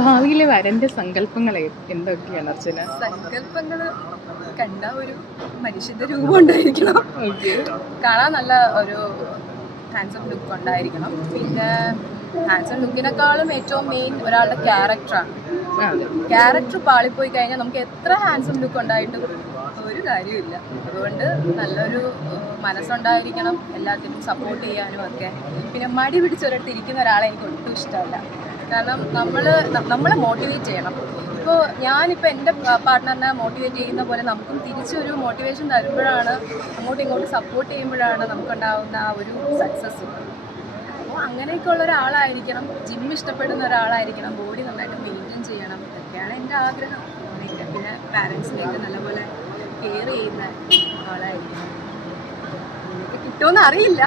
ഭാവിയിലെ വരന്റെ സങ്കല്പങ്ങൾ എന്തൊക്കെയാണ് അർച്ചന? സങ്കല്പങ്ങൾ കണ്ട ഒരു മനുഷ്യന്റെ രൂപം ഉണ്ടായിരിക്കണം, കാണാൻ നല്ല ഒരു ഹാൻസം ലുക്ക് ഉണ്ടായിരിക്കണം. പിന്നെ ഹാൻസം ലുക്കിനെക്കാളും ഏറ്റവും മെയിൻ ഒരാളുടെ ക്യാരക്ടറാണ്. ക്യാരക്ടർ പാളിപ്പോയി കഴിഞ്ഞാൽ നമുക്ക് എത്ര ഹാൻസം ലുക്ക് ഉണ്ടായിട്ടും ഒരു കാര്യമില്ല. അതുകൊണ്ട് നല്ലൊരു മനസ്സുണ്ടായിരിക്കണം, എല്ലാത്തിനും സപ്പോർട്ട് ചെയ്യാനും ഒക്കെ. പിന്നെ മടി പിടിച്ചൊരിടത്ത് ഇരിക്കുന്ന ഒരാളെ എനിക്ക് ഒട്ടും ഇഷ്ടമല്ല. കാരണം നമ്മളെ മോട്ടിവേറ്റ് ചെയ്യണം. ഇപ്പോൾ ഞാനിപ്പോൾ എൻ്റെ പാർട്ട്ണറിനെ മോട്ടിവേറ്റ് ചെയ്യുന്ന പോലെ നമുക്കും തിരിച്ചൊരു മോട്ടിവേഷൻ തരുമ്പോഴാണ്, അങ്ങോട്ടും ഇങ്ങോട്ടും സപ്പോർട്ട് ചെയ്യുമ്പോഴാണ് നമുക്കുണ്ടാകുന്ന ആ ഒരു സക്സസ്. അപ്പോൾ അങ്ങനെയൊക്കെ ഉള്ള ഒരാളായിരിക്കണം, ജിം ഇഷ്ടപ്പെടുന്ന ഒരാളായിരിക്കണം, ബോഡി നന്നായിട്ട് മെയിൻറ്റെയിൻ ചെയ്യണം. ഇതൊക്കെയാണ് എൻ്റെ ആഗ്രഹം. പിന്നെ പാരൻസിനെയൊക്കെ നല്ലപോലെ കെയർ ചെയ്യുന്ന ആളായിരിക്കണം. ഇതൊക്കെ കിട്ടുമെന്ന് അറിയില്ല,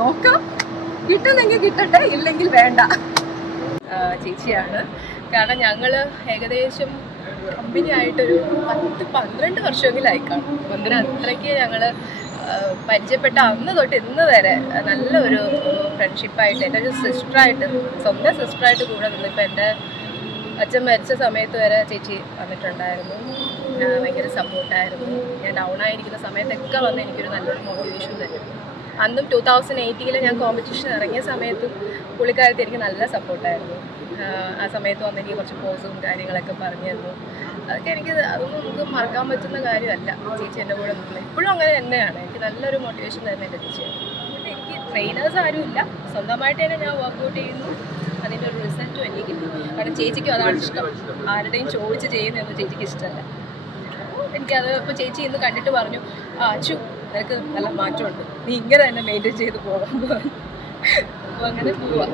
നോക്കാം. കിട്ടുന്നെങ്കിൽ കിട്ടട്ടെ, ഇല്ലെങ്കിൽ വേണ്ട. ചേച്ചിയാണ്. കാരണം ഞങ്ങൾ ഏകദേശം കമ്പനി ആയിട്ടൊരു 10-12 വർഷമെങ്കിലും ആയിക്കാണും. അങ്ങനെ അത്രയ്ക്ക് ഞങ്ങൾ പരിചയപ്പെട്ട അന്ന് തൊട്ട് ഇന്ന് വരെ നല്ലൊരു ഫ്രണ്ട്ഷിപ്പായിട്ട്, എൻ്റെ ഒരു സിസ്റ്ററായിട്ട്, സ്വന്തം സിസ്റ്ററായിട്ട് കൂടെ നിന്ന്. ഇപ്പം എൻ്റെ അച്ഛൻ മരിച്ച സമയത്ത് വരെ ചേച്ചി വന്നിട്ടുണ്ടായിരുന്നു. ഭയങ്കര സപ്പോർട്ടായിരുന്നു. ഞാൻ ഡൗൺ ആയിരിക്കുന്ന സമയത്തൊക്കെ വന്ന് എനിക്കൊരു നല്ലൊരു മോട്ടിവേഷൻ തരും. അന്നും 2018 ഞാൻ കോമ്പറ്റീഷൻ ഇറങ്ങിയ സമയത്തും പുള്ളിക്കാലത്ത് എനിക്ക് നല്ല സപ്പോർട്ടായിരുന്നു. ആ സമയത്ത് വന്ന് എനിക്ക് കുറച്ച് പോസും കാര്യങ്ങളൊക്കെ പറഞ്ഞു തന്നു. അതൊക്കെ അതൊന്നും നമുക്ക് മറക്കാൻ പറ്റുന്ന കാര്യമല്ല. ചേച്ചി എൻ്റെ കൂടെ നിൽക്കുന്നത് ഇപ്പോഴും അങ്ങനെ തന്നെയാണ്. എനിക്ക് നല്ലൊരു മോട്ടിവേഷൻ തരുന്ന എൻ്റെ ചേച്ചിയാണ്. അതുകൊണ്ട് എനിക്ക് ട്രെയിനേഴ്സ് ആരുമില്ല, സ്വന്തമായിട്ട് തന്നെ ഞാൻ വർക്കൗട്ട് ചെയ്യുന്നു. അതിൻ്റെ ഒരു റിസൾട്ടും എനിക്ക് കിട്ടും. കാരണം ചേച്ചിക്കും അതാണ് ഇഷ്ടം. ആരുടെയും ചോദിച്ച് ചെയ്യുന്നതൊന്നും ചേച്ചിക്ക് ഇഷ്ടമല്ല. എനിക്കത് ഇപ്പോൾ ചേച്ചി ഇന്ന് കണ്ടിട്ട് പറഞ്ഞു, അച്ചു നിനക്ക് നല്ല മാറ്റമുണ്ട്, നീ ഇങ്ങനെ തന്നെ മെയിൻറ്റെയിൻ ചെയ്ത് പോകാൻ. അപ്പോൾ അങ്ങനെ പോവാം.